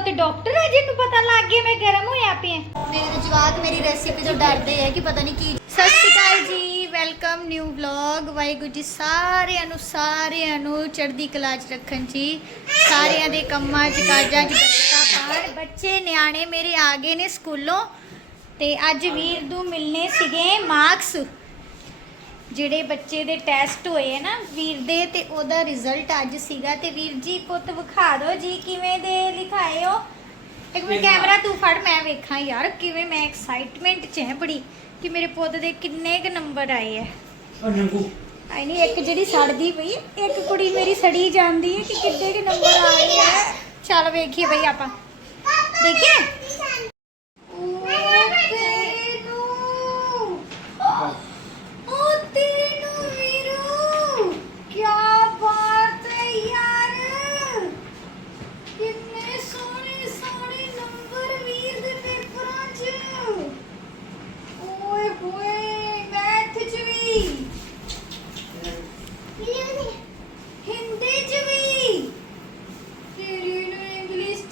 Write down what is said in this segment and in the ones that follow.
ਪੁੱਤ ਡਾਕਟਰ ਹੈ ਜਿਹਨੂੰ ਪਤਾ ਲੱਗ ਗਿਆ ਮੈਂ ਗਰਮ ਹੋਇਆ ਪਿਆ। ਮੇਰੇ ਜਵਾਕ ਮੇਰੀ ਰੈਸਿਪੀ ਤੋਂ ਡਰਦੇ ਆ ਕਿ ਪਤਾ ਨਹੀਂ ਕੀ ਸਤਿ ਸ਼੍ਰੀ ਅਕਾਲ ਜੀ welcome new vlog Waheguru ji ਸਾਰਿਆਂ ਨੂੰ ਸਾਰਿਆਂ ਨੂੰ ਚੜ੍ਹਦੀ ਕਲਾ 'ਚ ਰੱਖਣ ਜੀ। ਸਾਰਿਆਂ ਦੇ ਕੰਮਾਂ 'ਚ, ਕਾਜਾਂ 'ਚ, ਬਰਕਤਾਂ ਪਾਣ ਬੱਚੇ ਨਿਆਣੇ ਮੇਰੇ ਆ ਗਏ ਨੇ ਸਕੂਲੋਂ ਤੇ ਅੱਜ ਵੀਰ ਨੂੰ ਮਿਲਨੇ ਸੀਗੇ ਮਾਰਕਸ ਜਿਹੜੇ ਬੱਚੇ ਦੇ ਟੈਸਟ ਹੋਏ ਆ ਨਾ ਵੀਰ ਦੇ ਤੇ ਉਹਦਾ ਰਿਜ਼ਲਟ ਅੱਜ ਸੀਗਾ। ਤੇ ਵੀਰ ਜੀ ਪੁੱਤ ਵਿਖਾ ਦਿਓ ਜੀ ਕਿਵੇਂ ਦੇ ਲਿਖਾਏ ਹੋ? ਇੱਕ ਮਿੰਟ ਕੈਮਰਾ ਤੂੰ ਫੜ ਮੈਂ ਵੇਖਾਂ ਯਾਰ ਕਿਵੇਂ ਮੈਂ ਐਕਸਾਈਟਮੈਂਟ 'ਚ ਹੈ ਬੜੀ ਕਿ ਮੇਰੇ ਪੁੱਤ ਦੇ ਕਿੰਨੇ ਕ ਨੰਬਰ ਆਏ ਉਹ ਨੰਗੂ ਆਈ ਨਹੀਂ ਇੱਕ ਜਿਹੜੀ ਸੜਦੀ ਪਈ ਹੈ, ਇੱਕ ਕੁੜੀ ਮੇਰੀ ਸੜੀ ਜਾਂਦੀ ਹੈ ਕਿ ਕਿੰਨੇ ਕ ਨੰਬਰ ਆ ਗਏ ਆ। ਚੱਲ ਵੇਖੀਏ ਬਈ ਆਪਾਂ। ਦੇਖੀਏ?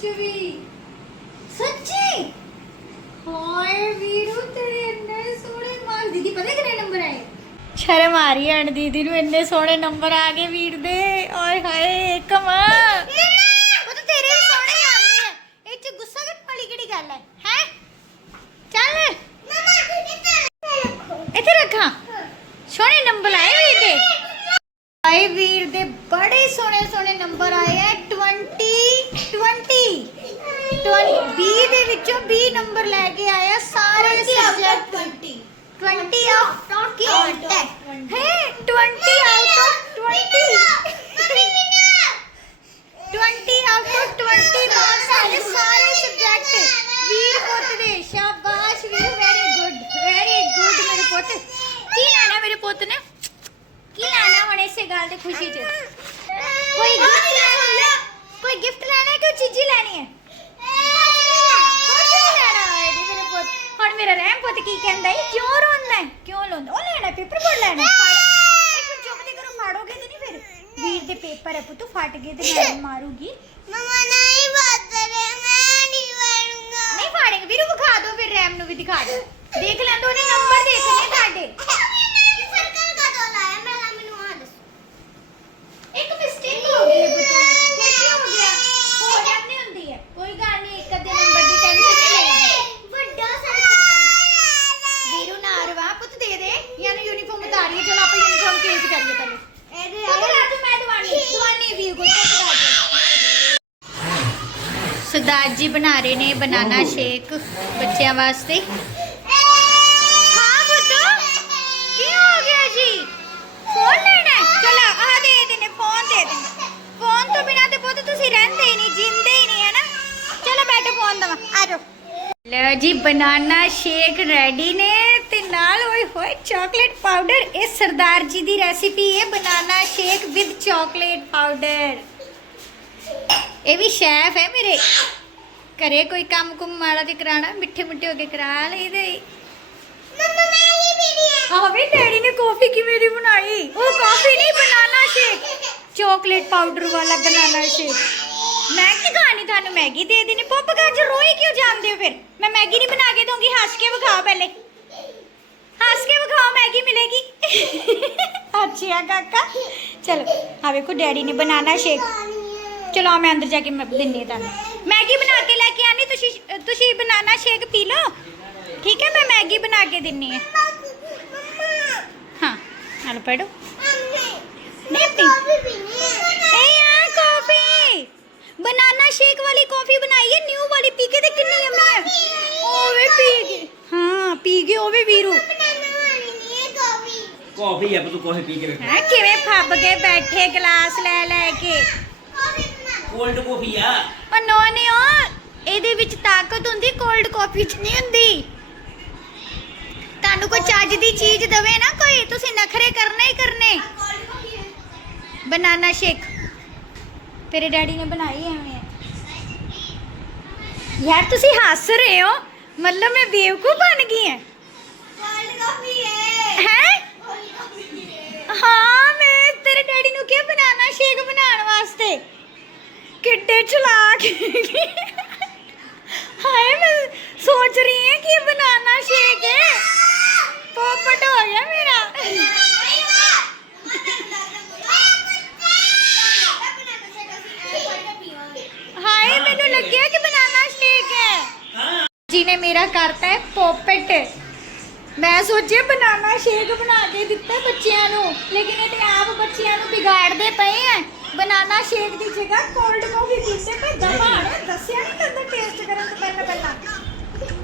ਇੰਗਲਿਸ਼ ਵੀ। ਸੱਚੀ? ਹਾਏ ਵੀਰੂ, ਤੇਰੇ ਇੰਨੇ ਸੋਹਣੇ ਮਾਰ ਦੀਦੀ, ਪਤਾ ਕਿੰਨੇ ਨੰਬਰ ਆਏ? ਸ਼ਰਮ ਆ ਰਹੀ ਹੈ ਦੀਦੀ ਨੂੰ ਇੰਨੇ ਸੋਹਣੇ ਨੰਬਰ ਆ ਗਏ ਵੀਰ ਦੇ। ਓਏ ਹਾਏ ਕਮਾ ਉਹ ਤਾਂ ਤੇਰੇ ਵੀ ਸੋਹਣੇ ਆਉਂਦੇ ਆ ਇਹ ਚ ਗੁੱਸਾ ਕਰਨ ਵਾਲੀ ਕਿਹੜੀ ਗੱਲ ਹੈ ਹੈ ਚੱਲ ਇੱਥੇ ਰੱਖਾਂ ਸੋਹਣੇ ਨੰਬਰ ਆਏ ਵੀਰ ਦੇ ਆਏ ਵੀਰ ਦੇ ਬੜੇ ਸੋਹਣੇ ਸੋਹਣੇ ਨੰਬਰ ਆਏ ਆ 20 20 20 ਦੇ ਵਿੱਚੋਂ 20 ਨੰਬਰ ਲੈ ਕੇ ਆਇਆ ਸਾਰੇ ਸਬਜੈਕਟ 20 20 ਆਫ ਕੀ ਹੈ 20 out of 20 20 out of 20 marks ਆਏ ਸਾਰੇ ਸਬਜੈਕਟ ਵੀਰ ਪੁੱਤ ਦੇ ਸ਼ਾਬਾਸ਼ ਵੀਰ ਵੈਰੀ ਗੁੱਡ ਵੈਰੀ ਗੁੱਡ ਮੇਰੇ ਪੁੱਤ ਕੀ ਲੈਣਾ ਮੇਰੇ ਪੁੱਤ ਨੇ ਕੀ ਲੈਣਾ ਦੀ ਖੁਸ਼ੀ 'ਚ। ਕੋਈ ਗਿਫਟ ਲੈਣਾ ਕੋਈ ਗਿਫਟ ਲੈਣਾ ਹੈ ਕਿ ਚੀਜ਼ੀ ਲੈਣੀ ਹੈ? ਕੁਛ ਨਹੀਂ ਲੈਣਾ ਹੈ ਜੀ ਮੇਰੇ ਪੁੱਤ ਹੁਣ ਮੇਰਾ ਰਹਿਮ ਪੁੱਤ ਕੀ ਕਹਿੰਦਾ ਹੈ ਕਿਉਂ ਰੋਂਦਾ ਹੈ ਕਿਉਂ ਰੋਂਦਾ? ਉਹ ਲੈਣਾ ਪੇਪਰ ਬੋਰਡ ਲੈਣਾ ਫੜ। ਇੱਕ ਚੁੱਪ ਤੇ ਕਰੋ ਫਾੜੋਗੇ ਤੇ ਨਹੀਂ ਫਿਰ? ਵੀਰ ਦੇ ਪੇਪਰ ਹੈ ਪੁੱਤ ਫਟ ਗਏ ਤੇ ਮੈਂ ਮਾਰੂਗੀ। ਮਮਾ ਨਹੀਂ ਬਾਦਰੇ ਮੈਂ ਨਹੀਂ ਵਾਰੂੰਗਾ ਨਹੀਂ ਫਾੜੇਗਾ। ਵੀਰੂ ਵਿਖਾ ਦਿਓ ਫਿਰ ਰੈਮ ਨੂੰ ਵੀ ਦਿਖਾ ਦਿਓ। ਦੇਖ ਲੈਂਦੇ ਉਹਨੇ ਨੰਬਰ ਦੇਖਨੇ ਤੁਹਾਡੇ ਸਰਕਲ ਕਦੋਂ ਲਾਇਆ ਪਹਿਲਾਂ ਮੈਨੂੰ ਆ ਦੱਸੋ ਇੱਕ ਮਿਸਟੇਕ ਹੋ ਗਈ ਹੈ ਪੁੱਤ ਕੀ ਹੋ ਗਿਆ ਹੋ ਜਾਂਦੀ ਹੁੰਦੀ ਹੈ ਕੋਈ ਗੱਲ ਨਹੀਂ ਇੱਕ ਅੱਧੇ ਨੰਬਰ ਦੀ ਟੈਨਸ਼ਨ ਨਹੀਂ ਲੈਣੀ ਵੱਡਾ ਸਰਕਲ ਵੀਰੂ ਨਾਰਵਾ ਪੁੱਤ ਦੇ ਦੇ ਯਾਨੀ ਯੂਨੀਫਾਰਮ ਉਤਾਰੀਏ ਚਲੋ ਆਪਾਂ ਯੂਨੀਫਾਰਮ ਚੇਂਜ ਕਰੀਏ ਪਹਿਲੇ ਇਹਦੇ ਪੁੱਤ ਲਾ ਤੂੰ ਮੈਂ ਦਵਾਨੀ ਦਵਾਨੀ ਵੀ ਕੋਈ ਪੁੱਤ ਲਾ ਦੇ ਸਰਦਾਰ ਜੀ ਬਣਾ ਰਹੇ ਨੇ ਬਨਾਨਾ ਸ਼ੇਕ ਬੱਚਿਆਂ ਵਾਸਤੇ। ਹਾਂ ਪੁੱਤ ਕੀ ਹੋ ਗਿਆ ਜੀ? ਫੋਨ ਲੈਣਾ? ਚਲੋ ਆ ਦੇ ਦੇ ਨੇ ਫੋਨ ਦੇ ਦੇ ਫੋਨ ਤੋਂ ਬਿਨਾ ਤੇ ਪੁੱਤ ਤੁਸੀਂ ਰਹਿੰਦੇ ਹੀ ਨਹੀਂ ਜਿੰਦੇ ਹੀ ਨਹੀਂ ਹੈ ਨਾ ਚਲੋ ਬੈਠੋ ਫੋਨ ਦਵਾ। ਆ ਜਾਓ। ਲੈ ਜੀ ਬਨਾਨਾ ਸ਼ੇਕ ਰੈਡੀ ਨੇ ਤੇ ਨਾਲ ਹੋਏ ਹੋਏ ਚਾਕਲੇਟ ਪਾਊਡਰ ਇਹ ਸਰਦਾਰ ਜੀ ਦੀ ਰੈਸਿਪੀ ਹੈ banana shake with chocolate powder ਇਹ ਵੀ ਸ਼ੈਫ ਹੈ ਮੇਰੇ। ਘਰੇ ਕੋਈ ਕੰਮ ਕੁਮ ਮਾੜਾ ਤੇ ਕਰਾਣਾ ਮਿੱਠੇ ਮੁੱਠੇ ਹੋ ਕੇ ਕਰਾ ਲਈਦੇ ਮਮਾ ਮੈਂ ਹੀ ਪੀਣੀ ਹੈ ਆਹ ਵੀ ਡੈਡੀ ਨੇ ਕਾਫੀ ਕਿਵੇਂ ਦੀ ਬਣਾਈ ਉਹ ਕਾਫੀ ਨਹੀਂ ਬਨਾਨਾ ਸ਼ੇਕ ਚਾਕਲੇਟ ਪਾਊਡਰ ਵਾਲਾ ਬਨਾਨਾ ਸ਼ੇਕ ਮੈਂ ਕੀ ਖਾਣੀ ਤੁਹਾਨੂੰ ਮੈਗੀ ਦੇ ਦੇਣੀ ਪੱਪ ਘਰ ਚ ਰੋਈ ਕਿਉਂ ਜਾਂਦੇ ਹੋ ਫਿਰ ਮੈਂ ਮੈਗੀ ਨਹੀਂ ਬਣਾ ਕੇ ਦਊਂਗੀ ਹੱਸ ਕੇ ਵਿਖਾਓ ਪਹਿਲੇ ਹੱਸ ਕੇ ਵਿਖਾਓ ਮੈਗੀ ਮਿਲੇਗੀ ਅੱਛਾ ਕਾਕਾ ਚਲੋ ਆ ਵੇਖੋ ਡੈਡੀ ਨੇ ਬਨਾਨਾ ਸ਼ੇਕ ਚਲੋ ਮੈਂ ਅੰਦਰ ਜਾ ਕੇ ਮੈਂ ਦਿੰਨੀ ਹਾਂ ਤੁਹਾਨੂੰ ਮੈਗੀ ਬਣਾ ਕੇ ਲੈ ਕੇ ਆਨੀ ਤੁਸੀਂ ਤੁਸੀਂ ਬਨਾਨਾ ਸ਼ੇਕ ਪੀ ਲਓ ਠੀਕ ਹੈ ਮੈਂ ਮੈਗੀ ਬਣਾ ਕੇ ਦਿੰਨੀ ਹਾਂ ਹਾਂ ਹਲ ਪੜੋ ਨਹੀਂ ਪੀ ਕਾਫੀ ਪੀਣੀ ਹੈ ਇਹ ਆ ਕਾਫੀ ਬਨਾਨਾ ਸ਼ੇਕ ਵਾਲੀ ਕਾਫੀ ਬਣਾਈ ਹੈ ਨਿਊ ਵਾਲੀ ਪੀ ਕੇ ਤੇ ਕਿੰਨੀ ਯੰਮੀ ਹੈ ਓਵੇ ਪੀ ਗਏ ਹਾਂ ਪੀ ਗਏ ਓਵੇ ਵੀਰੂ ਬਣਾਉਣ ਵਾਲੀ ਨਹੀਂ ਹੈ ਕਾਫੀ ਕਾਫੀ ਆ ਤੂੰ ਕਾਫੀ ਪੀ ਕੇ ਵੇਖ ਹੈ ਕਿਵੇਂ ਫੱਬ ਕੇ ਬੈਠੇ ਗਲਾਸ ਲੈ ਲੈ ਕੇ ਕਾਫੀ ਬਣਾ ਕੋਲਡ ਕਾਫੀ ਆ। ਉਹ ਨੋ ਨੇ ਉਹ ਇਹਦੇ ਵਿੱਚ ਤਾਕਤ ਹੁੰਦੀ ਕੋਲਡ ਕਾਫੀ 'ਚ ਨਹੀਂ ਹੁੰਦੀ। ਤੁਹਾਨੂੰ ਕੋਈ ਚੱਜ ਦੀ ਚੀਜ਼ ਦਵੇ ਨਾ ਕੋਈ ਤੁਸੀਂ ਨਖਰੇ ਕਰਨੇ ਹੀ ਕਰਨੇ। ਬਨਾਨਾ ਸ਼ੇਕ ਤੇਰੇ ਡੈਡੀ ਨੇ ਬਣਾਈ ਐਵੇਂ। ਯਾਰ ਤੁਸੀਂ ਹੱਸ ਰਹੇ ਹੋ। ਮਤਲਬ ਮੈਂ ਬੇਵਕੂਫ ਬਣ ਗਈ ਹਾਂ ਕੋਲਡ ਕਾਫੀ ਹੈ। ਹੈ? ਹਾਂ। ਮੈਂ ਤੇਰੇ ਡੈਡੀ ਨੂੰ ਕਿਹਾ ਬਨਾਨਾ ਸ਼ੇਕ ਬਣਾਉਣ ਵਾਸਤੇ। ਕਿੱਡੇ ਚਲਾਕ ਹਾਏ, ਮੈਂ ਸੋਚ ਰਹੀ ਹਾਂ ਕਿ ਇਹ ਸ਼ੇਕ ਹੈ। ਪੋਪਟ ਹੋ ਗਿਆ ਮੇਰਾ। ਹਾਏ, ਮੈਨੂੰ ਲੱਗਿਆ ਕਿ ਬਨਾਨਾ ਸ਼ੇਕ ਹੈ। ਜੀ ਨੇ ਮੇਰਾ ਕਰਤਾ ਹੈ ਪੋਪਟ। ਮੈਂ ਸੋਚਿਆ ਬਨਾਨਾ ਸ਼ੇਕ ਬਣਾ ਕੇ ਦਿੱਤਾ ਬੱਚਿਆਂ ਨੂੰ, ਲੇਕਿਨ ਇਹ ਤੇ ਆਪ ਬੱਚਿਆਂ ਨੂੰ ਵਿਗਾੜਦੇ ਪਏ ਆ। ਬਨਾਨਾ ਸ਼ੇਕ ਦੀ ਜਗ੍ਹਾ ਕੋਲਡ ਕਾਫੀ ਪੀਂਦੇ ਪਏ ਦਬਾਣ ਦੱਸਿਆ ਨਹੀਂ ਕਦੋਂ ਟੇਸਟ ਕਰਨ ਤੋਂ ਪਹਿਲਾਂ ਪਹਿਲਾਂ।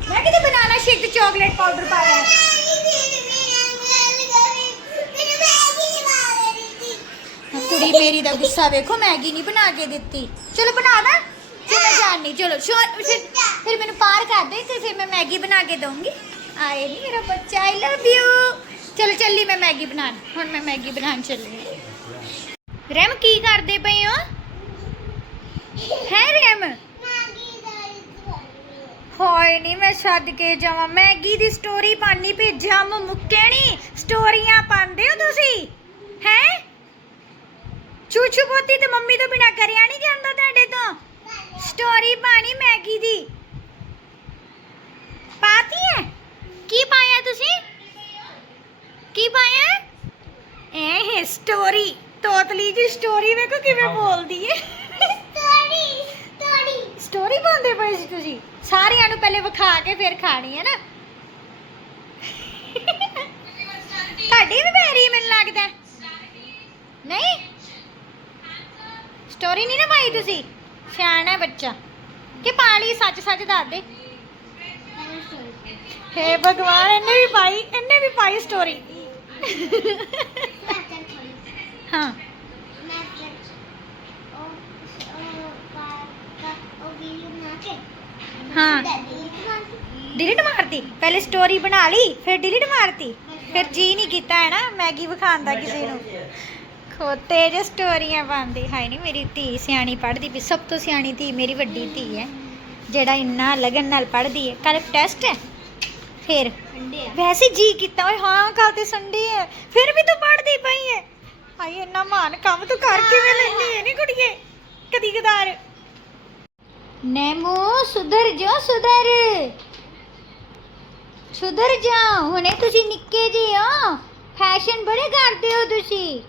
ਮੈਂ ਕਿਤੇ ਬਨਾਨਾ ਸ਼ੇਕ ਤੇ ਚਾਕਲੇਟ ਪਾਊਡਰ ਪਾਇਆ। ਕੁੜੀ ਮੇਰੀ ਦਾ ਗੁੱਸਾ ਵੇਖੋ ਮੈਗੀ ਨਹੀਂ ਬਣਾ ਕੇ ਦਿੱਤੀ। ਚਲੋ ਬਣਾ ਦਾਂ ਫਿਰ ਮੈਂ ਜਾਣੀ ਚਲੋ ਸ਼ੋਰ ਫਿਰ ਫਿਰ ਮੈਨੂੰ ਪਾਰ ਕਰ ਦੇ ਤੇ ਫਿਰ ਮੈਂ ਮੈਗੀ ਬਣਾ ਕੇ ਦਊਂਗੀ। ਆਏ ਨਹੀਂ ਮੇਰਾ ਬੱਚਾ ਆਈ ਲਵ ਯੂ ਚਲੋ ਚੱਲੀ ਮੈਂ ਮੈਗੀ ਬਣਾਉਣ। ਹੁਣ ਮੈਂ ਮੈਗੀ ਬਣਾਉਣ ਚੱਲੀ ਹਾਂ। ਰੈਮ ਕੀ ਕਰਦੇ ਪਏ ਹੋ? ਹੈ ਰੈਮ? ਹੋਏ ਨਹੀਂ ਮੈਂ ਛੱਡ ਕੇ ਜਾਵਾਂ। ਮੈਗੀ ਦੀ ਸਟੋਰੀ ਪਾਣੀ ਭੇਜਾਂ ਮੁੱਕੇ ਨਹੀਂ ਸਟੋਰੀਆਂ ਪਾਉਂਦੇ ਹੋ ਤੁਸੀਂ? ਹੈ? ਚੂਚੂ ਪੋਤੀ ਤੇ ਮੰਮੀ ਤੋਂ ਬਿਨਾ ਕਰਿਆ ਨਹੀਂ ਜਾਂਦਾ ਤੁਹਾਡੇ ਤੋਂ? ਸਟੋਰੀ ਪਾਣੀ ਮੈਗੀ ਦੀ। ਪਾਤੀ ਹੈ? ਕੀ ਪਾਇਆ ਤੁਸੀਂ? ਕੀ ਪਾਇਆ? ਇਹ ਸਟੋਰੀ। ਤੋਤਲੀ ਜੀ ਸਟੋਰੀ ਵੇਖੋ ਕਿਵੇਂ ਬੋਲਦੀ ਹੈ ਸਟੋਰੀ ਪਾਉਂਦੇ ਪਏ ਸੀ ਤੁਸੀਂ। ਸਾਰਿਆਂ ਨੂੰ ਪਹਿਲੇ ਵਿਖਾ ਕੇ ਫਿਰ ਖਾਣੀ ਹੈ ਨਾ। ਤੁਹਾਡੀ ਵੀ ਪੈਰੀ ਮੈਨੂੰ ਲੱਗਦਾ। ਨਹੀਂ? ਸਟੋਰੀ ਨਹੀਂ ਨਾ ਪਾਈ ਤੁਸੀਂ? ਸਿਆਣਾ ਬੱਚਾ। ਕਿ ਪਾਲੀ ਸੱਚ ਸੱਚ ਦੱਸ ਦੇ। ਹੇ ਭਗਵਾਨ ਇਹਨੇ ਵੀ ਪਾਈ ਇਹਨੇ ਵੀ ਪਾਈ ਸਟੋਰੀ ਹਾਂ। ਹਾਂ। ਡਿਲੀਟ ਮਾਰਤੀ। ਪਹਿਲੇ ਸਟੋਰੀ ਬਣਾ ਲਈ ਫਿਰ ਡਿਲੀਟ ਮਾਰਤੀ। ਫਿਰ ਜੀ ਨਹੀਂ ਕੀਤਾ ਹੈ ਨਾ ਮੈਗੀ ਵਿਖਾਉਣ ਦਾ ਕਿਸੇ ਨੂੰ। ਖੋਤੇ ਜੇ ਸਟੋਰੀਆਂ ਪਾਉਂਦੀ। ਹਾਏ ਨਹੀਂ ਮੇਰੀ ਧੀ ਸਿਆਣੀ ਪੜ੍ਹਦੀ ਵੀ ਸਭ ਤੋਂ ਸਿਆਣੀ ਧੀ ਮੇਰੀ ਵੱਡੀ ਧੀ ਹੈ ਜਿਹੜਾ ਇੰਨਾ ਲਗਨ ਨਾਲ ਪੜ੍ਹਦੀ ਹੈ। ਕੱਲ ਟੈਸਟ ਹੈ ਫਿਰ। ਵੈਸੇ ਜੀ ਕੀਤਾ ਓਏ ਹਾਂ ਕੱਲ ਤੇ ਸੰਡੇ ਹੈ। ਫਿਰ ਵੀ ਤੂੰ ਪੜ੍ਹਦੀ ਪਈ ਹੈ। ਹਾਏ ਇੰਨਾ ਮਾਨ ਕੰਮ ਤੂੰ ਕਰ ਕਿਵੇਂ ਲੈਂਦੀ ਹੈ ਨਹੀਂ ਕੁੜੀਏ? ਕਦੀ ਕਦਾਰ। ਨੈਮੋ ਸੁਧਰ ਜਾ ਸੁਧਰ। ਸੁਧਰ ਜਾ ਹੁਣੇ ਤੁਸੀਂ ਨਿੱਕੇ ਜਿਹੇ ਹੋ। ਫੈਸ਼ਨ ਬੜੇ ਕਰਦੇ ਹੋ ਤੁਸੀਂ।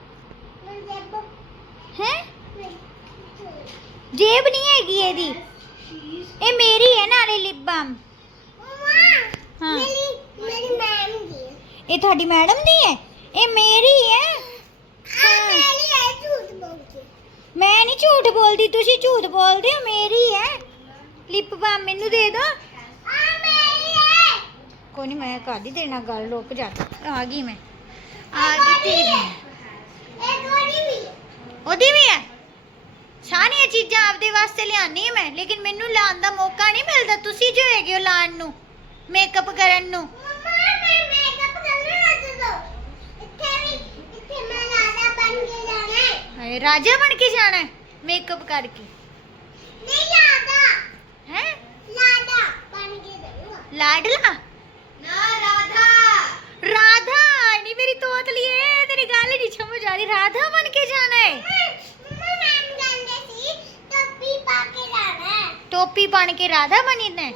ਹੈ? ਜੇਬ ਨਹੀਂ ਹੈਗੀ ਇਹਦੀ। ਇਹ ਮੇਰੀ ਹੈ ਨਾਲੇ ਲਿਪ ਬਾਮ ਹਾਂ। ਇਹ ਤੁਹਾਡੀ ਮੈਡਮ ਦੀ ਹੈ? ਇਹ ਮੇਰੀ ਹਾਂ। ਮੈਂ ਨਹੀਂ ਝੂਠ ਬੋਲਦੀ ਤੁਸੀਂ ਝੂਠ ਬੋਲਦੇ ਹੋ ਮੇਰੀ ਹੈ। ਲਿਪ ਬਾਮ ਮੈਨੂੰ ਦੇ ਦੋ। ਕੋਈ ਨਹੀਂ ਮੈਂ ਕਰ ਦੀ ਦੇਣਾ ਗੱਲ ਰੁਕ ਜਾ। ਆ ਗਈ ਮੈਂ। ਆ ਗਈ ਤੇਰੀ। ਉਹਦੀ ਵੀ ਹੈ? ਸਾਰੀਆਂ ਚੀਜ਼ਾਂ ਆਪਦੇ ਵਾਸਤੇ ਲਿਆਨੀ ਹੈ ਮੈਂ ਲੇਕਿਨ ਮੈਨੂੰ ਲਾਉਣ ਦਾ ਮੌਕਾ ਨਹੀਂ ਮਿਲਦਾ। ਤੁਸੀਂ ਜੋ ਹੈਗੇ ਹੋ ਲਾਉਣ ਨੂੰ ਮੇਕਅਪ ਕਰਨ ਨੂੰ। ਹਾਏ ਰਾਜਾ ਬਣ ਕੇ ਜਾਣਾ ਹੈ ਮੇਕਅਪ ਕਰਕੇ ਹੈ ਲਾਡਲਾ ਰਾਧਾ ਨਹੀਂ ਮੇਰੀ ਤੋਤਲੀ ਏ ਤੇਰੀ ਗੱਲ ਨਹੀਂ ਸਮਝ ਆ ਰਹੀ ਰਾਧਾ ਬਣ ਕੇ ਜਾਣਾ ਹੈ ਟੋਪੀ ਬਣ ਕੇ ਰਾਧਾ ਬਣਨਾ ਹੈ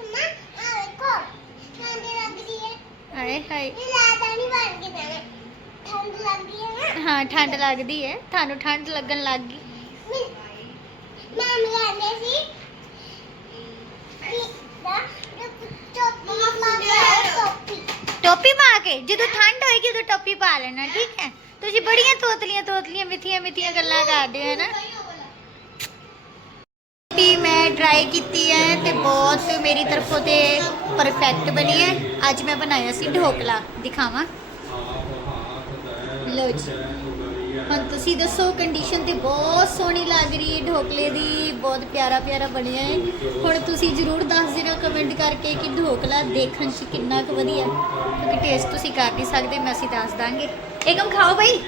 ਹਾਏ ਹਾਏ ਹਾਂ ਠੰਡ ਲੱਗਦੀ ਹੈ ਤੁਹਾਨੂੰ ਠੰਡ ਲੱਗਣ ਲੱਗ ਗਈ? ਟੋਪੀ ਪਾ ਕੇ? ਜਦੋਂ ਠੰਡ ਹੋਏਗੀ ਉਦੋਂ ਟੋਪੀ ਪਾ ਲੈਣਾ ਠੀਕ ਹੈ? ਤੁਸੀਂ ਬੜੀਆਂ ਤੋਤਲੀਆਂ ਤੋਤਲੀਆਂ ਮਿੱਠੀਆਂ ਮਿੱਠੀਆਂ ਗੱਲਾਂ ਕਰਦੇ ਹੋ ਨਾ? ਵੀ ਮੈਂ ਟਰਾਈ ਕੀਤੀ ਹੈ ਤੇ ਬਹੁਤ ਮੇਰੀ ਤਰਫੋਂ ਤੇ ਪਰਫੈਕਟ ਬਣੀ ਹੈ। ਅੱਜ ਮੈਂ ਬਣਾਇਆ ਸੀ ਢੋਕਲਾ। ਦਿਖਾਵਾਂ। ਲੋ ਜੀ ਹੁਣ ਤੁਸੀਂ ਦੱਸੋ ਕੰਡੀਸ਼ਨ ਤੇ ਬਹੁਤ ਸੋਹਣੀ ਲੱਗ ਰਹੀ ਹੈ ਢੋਕਲੇ ਦੀ। ਬਹੁਤ ਪਿਆਰਾ ਪਿਆਰਾ ਬਣਿਆ ਹੈ। ਹੁਣ ਤੁਸੀਂ ਜਰੂਰ ਦੱਸ ਦੇਣਾ ਕਮੈਂਟ ਕਰਕੇ ਕਿ ਢੋਕਲਾ ਦੇਖਣ 'ਚ ਕਿੰਨਾ ਕੁ ਵਧੀਆ ਕਿਉਂਕਿ ਟੇਸਟ ਤੁਸੀਂ ਕਰ ਨਹੀਂ ਸਕਦੇ, ਮੈਂ ਅਸੀਂ ਦੱਸ ਦਾਂਗੇ। ਏਕਮ ਖਾਓ ਬਈ।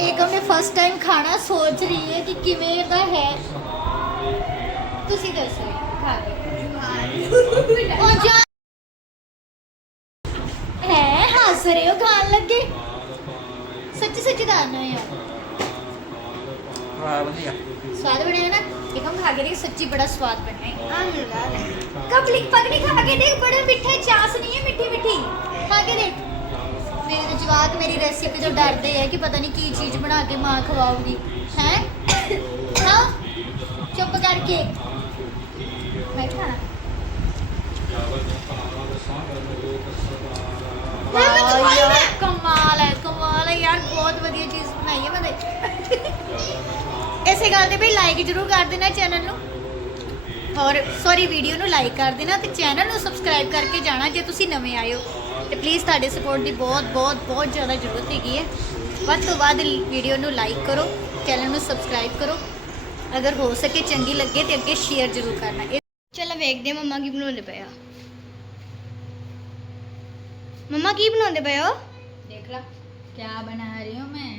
ਏਕਮ ਨੇ ਫਸਟ ਟਾਈਮ ਖਾਣਾ, ਸੋਚ ਰਹੀ ਹੈ ਕਿ ਕਿਵੇਂ ਦਾ ਹੈ। ਤੁਸੀਂ ਦੱਸੋ, ਖਾ ਕੇ ਉਹ ਜਾ ਹੈ, ਹੱਸ ਰਹੇ ਹੋ, ਖਾਣ ਲੱਗੇ। ਸੱਚੀ ਸੱਚੀ ਦੱਸਣਾ ਯਾਰ ਹਾਂ ਵਧੀਆ ਸਵਾਦ ਬਣਿਆ ਨਾ ਇੱਕਮ ਖਾ ਕੇ ਦੇਖ ਸੱਚੀ ਬੜਾ ਸਵਾਦ ਬਣਿਆ ਹੈ ਕਪਲਿਕ ਪਗੜੀ ਖਾ ਕੇ ਦੇਖ ਬੜਾ ਮਿੱਠਾ ਚਾਸ ਨਹੀਂ ਹੈ ਮਿੱਠੀ ਮਿੱਠੀ ਖਾ ਕੇ ਦੇਖ ਮੇਰੇ ਤਾਂ ਜਵਾਕ ਮੇਰੀ ਰੈਸਿਪੀ ਤੋਂ ਡਰਦੇ ਆ ਕਿ ਪਤਾ ਨਹੀਂ ਕੀ ਚੀਜ਼ ਬਣਾ ਕੇ ਮਾਂ ਖਵਾਉਗੀ ਹੈ ਹਾਂ ਚੁੱਪ ਕਰਕੇ ਮੈਂ ਖਾਣਾ ਵਾਹ ਯਾਰ ਬਹੁਤ ਵਧੀਆ ਚੀਜ਼ ਬਣਾਈ ਹੈ ਮੈਂ ਇਸੇ ਗੱਲ ਤੇ ਵੀ ਲਾਈਕ ਜ਼ਰੂਰ ਕਰ ਦੇਣਾ ਚੈਨਲ ਨੂੰ। ਔਰ ਸੌਰੀ ਵੀਡੀਓ ਨੂੰ ਲਾਈਕ ਕਰ ਦੇਣਾ ਤੇ ਚੈਨਲ ਨੂੰ ਸਬਸਕ੍ਰਾਈਬ ਕਰਕੇ ਜਾਣਾ ਜੇ ਤੁਸੀਂ ਨਵੇਂ ਆਏ ਹੋ। ਤੇ ਪਲੀਜ਼ ਤੁਹਾਡੇ ਸਪੋਰਟ ਦੀ ਬਹੁਤ ਬਹੁਤ ਬਹੁਤ ਜ਼ਿਆਦਾ ਜ਼ਰੂਰਤ ਹੈਗੀ ਹੈ। ਵੱਧ ਤੋਂ ਵੱਧ ਵੀਡੀਓ ਨੂੰ ਲਾਈਕ ਕਰੋ ਚੈਨਲ ਨੂੰ ਸਬਸਕ੍ਰਾਈਬ ਕਰੋ। ਅਗਰ ਹੋ ਸਕੇ ਚੰਗੀ ਲੱਗੇ ਤੇ ਅੱਗੇ ਸ਼ੇਅਰ ਜ਼ਰੂਰ ਕਰਨਾ। ਚਲੋ ਵੇਖਦੇ ਹਾਂ ਮੰਮਾ ਕੀ ਬਣਾਉਂਦੇ ਪਏ ਆ। ਮੰਮਾ ਕੀ ਬਣਾਉਂਦੇ ਪਏ ਹੋ? ਦੇਖ ਲਾ। ਕੀ ਬਣਾ ਰਹੀ ਹਾਂ ਮੈਂ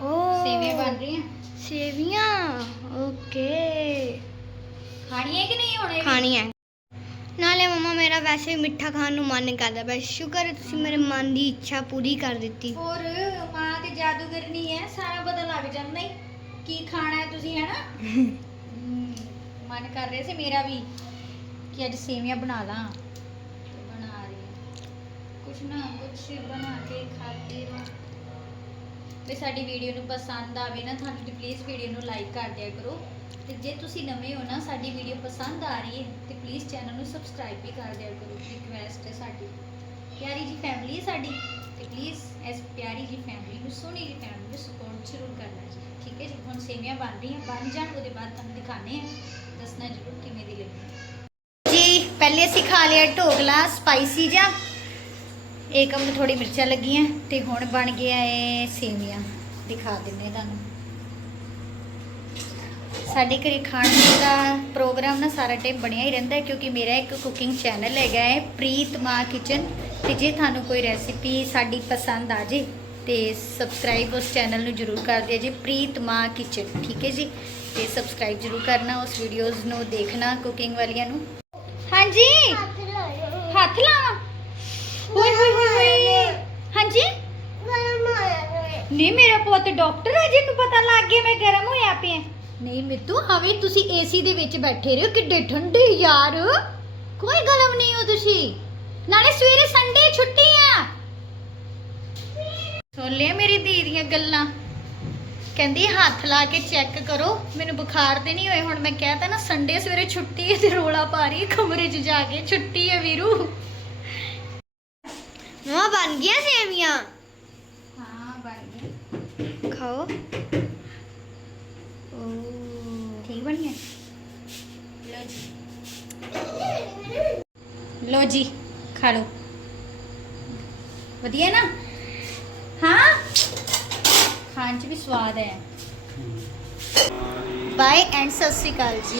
ਓ ਸੇਵੇਂ ਬਣ ਰਹੀਆਂ ਸੇਵੀਆਂ ਓਕੇ ਖਾਣੀ ਹੈ ਕਿ ਨਹੀਂ ਹੁਣ ਇਹ ਵੀ? ਖਾਣੀ ਹੈ ਨਾਲੇ ਮੰਮਾ ਮੇਰਾ ਵੈਸੇ ਵੀ ਮਿੱਠਾ ਖਾਣ ਨੂੰ ਮਨ ਕਰਦਾ ਪਿਆ ਸ਼ੁਕਰ ਹੈ ਤੁਸੀਂ ਮੇਰੇ ਮਨ ਦੀ ਇੱਛਾ ਪੂਰੀ ਕਰ ਦਿੱਤੀ ਹੋਰ ਮਾਂ ਤੇ ਜਾਦੂਗਰਨੀ ਹੈ ਸਾਰਾ ਪਤਾ ਲੱਗ ਜਾਂਦਾ ਹੀ ਕੀ ਖਾਣਾ ਹੈ ਤੁਸੀਂ ਹੈ ਨਾ ਹਮ, ਮਨ ਕਰ ਰਿਹਾ ਸੀ ਮੇਰਾ ਵੀ ਕਿ ਅੱਜ ਸੇਵੀਆਂ ਬਣਾ ਲਾਂ ਕੁਛ ਨਾ, ਕੁਛ ਬਣਾ ਕੇ ਖਾਤੇ ਰਹੋ ਤੇ ਸਾਡੀ ਵੀਡੀਓ ਨੂੰ ਪਸੰਦ ਆਵੇ ਨਾ, ਤੁਹਾਨੂੰ ਤੇ ਪਲੀਜ਼ ਵੀਡੀਓ ਨੂੰ ਲਾਈਕ ਕਰ ਦਿਆ ਕਰੋ। ਤੇ ਜੇ ਤੁਸੀਂ ਨਵੇਂ ਹੋ ਨਾ, ਸਾਡੀ ਵੀਡੀਓ ਪਸੰਦ ਆ ਰਹੀ ਹੈ, ਤੇ ਪਲੀਜ਼ ਚੈਨਲ ਨੂੰ ਸਬਸਕ੍ਰਾਈਬ ਵੀ ਕਰ ਦਿਆ ਕਰੋ ਰਿਕਵੈਸਟ ਹੈ ਸਾਡੀ। ਪਿਆਰੀ ਜੀ ਫੈਮਿਲੀ ਹੈ ਸਾਡੀ, ਤੇ ਪਲੀਜ਼ ਇਸ ਪਿਆਰੀ ਜੀ ਫੈਮਿਲੀ ਨੂੰ, ਸੋਹਣੀ ਜੀ ਫੈਮਿਲੀ ਨੂੰ ਸਪੋਰਟ ਜ਼ਰੂਰ ਕਰਨਾ ਜੀ। ਠੀਕ ਹੈ ਜੀ? ਹੁਣ ਸੇਵੀਆਂ ਬਣ ਰਹੀਆਂ, ਬਣ ਜਾਣ, ਉਹਦੇ ਬਾਅਦ ਤੁਹਾਨੂੰ ਦਿਖਾਣੇ ਆ ਦੱਸਣਾ ਜ਼ਰੂਰ ਕਿਵੇਂ ਦੀ ਲੱਗੀ। ਜੀ, ਪਹਿਲੇ ਅਸੀਂ ਖਾ ਲਿਆ ਢੋਕਲਾ, ਸਪਾਈਸੀ ਜਿਹਾ। ਏਕਮ ਨੂੰ ਥੋੜੀ ਮਿਰਚਾਂ ਲੱਗੀਆਂ ਤੇ ਹੁਣ ਬਣ ਗਿਆ ਏ ਸੇਵੀਆਂ। ਦਿਖਾ ਦਿੰਨੇ ਤੁਹਾਨੂੰ। ਸਾਡੇ ਘਰੇ ਖਾਣ ਦਾ ਪ੍ਰੋਗਰਾਮ ਨਾ ਸਾਰਾ ਟਾਈਮ ਬਣਿਆ ਹੀ ਰਹਿੰਦਾ ਕਿਉਂਕਿ ਮੇਰਾ ਇੱਕ ਕੁਕਿੰਗ ਚੈਨਲ ਹੈਗਾ ਹੈ ਪ੍ਰੀਤ ਮਾਂ ਕਿਚਨ ਤੇ ਜੇ ਤੁਹਾਨੂੰ ਕੋਈ ਰੈਸਿਪੀ ਸਾਡੀ ਪਸੰਦ ਆ ਜੇ ਤੇ ਸਬਸਕ੍ਰਾਈਬ ਉਸ ਚੈਨਲ ਨੂੰ ਜਰੂਰ ਕਰ ਦਿਆ ਜੀ ਪ੍ਰੀਤ ਮਾਂ ਕਿਚਨ ਠੀਕ ਹੈ ਜੀ? ਤੇ ਸਬਸਕ੍ਰਾਈਬ ਜਰੂਰ ਕਰਨਾ ਉਸ ਵੀਡੀਓਜ਼ ਨੂੰ ਦੇਖਣਾ ਕੁਕਿੰਗ ਵਾਲੀਆਂ ਨੂੰ। ਹਾਂਜੀ। ਹੱਥ ਲਾਵਾਂ? ਹੋਏ ਹੋਏ ਹੋਏ ਹੋਏ। ਹਾਂਜੀ? ਨਹੀਂ ਮੇਰਾ ਪੁੱਤ ਡਾਕਟਰ ਹੈ ਜਿਹਨੂੰ ਪਤਾ ਲੱਗ ਗਿਆ ਮੈਂ ਗਰਮ ਹੋਇਆ ਪਿਆ। ਨਹੀਂ ਮਿੱਤੂ ਹਵੇ ਤੁਸੀਂ ਏਸੀ ਦੇ ਵਿੱਚ ਬੈਠੇ ਰਹੋ ਕਿੱਡੇ ਠੰਡੇ ਯਾਰ। ਕੋਈ ਗਰਮ ਨਹੀਂ ਹੋ ਤੁਸੀਂ। ਨਾਲੇ ਸਵੇਰੇ ਸੰਡੇ ਛੁੱਟੀ ਆ। ਸੁਣ ਲਿਆ ਮੇਰੀ ਦੀਦੀ ਦੀਆਂ ਗੱਲਾਂ। ਕਹਿੰਦੀ ਹੱਥ ਲਾ ਕੇ ਚੈੱਕ ਕਰੋ। ਮੈਨੂੰ ਬੁਖਾਰ ਤੇ ਨਹੀਂ ਹੋਏ ਹੁਣ ਮੈਂ ਕਹਿਤਾ ਨਾ ਸੰਡੇ ਸਵੇਰੇ ਛੁੱਟੀ ਹੈ ਤੇ ਰੋਲਾ ਪਾ ਰਹੀ ਕਮਰੇ 'ਚ ਜਾ ਕੇ। ਛੁੱਟੀ ਹੈ ਵੀਰੂ। ਮੰਮਾ ਬਣ ਗਿਆ ਸੇਵੀਆਂ। ਹਾਂ ਬਣ ਗਈ ਖਾਓ। ਓ ਠੀਕ ਬਣ ਗਿਆ ਲੋ ਜੀ। ਲੋ ਜੀ ਖਾ ਲਓ। ਵਧੀਆ ਨਾ? ਹਾਂ? ਖਾਣ ਚ ਵੀ ਸਵਾਦ ਹੈ। ਬਾਏ ਐਂਡ ਸਤਿ ਸ਼੍ਰੀ ਅਕਾਲ ਜੀ।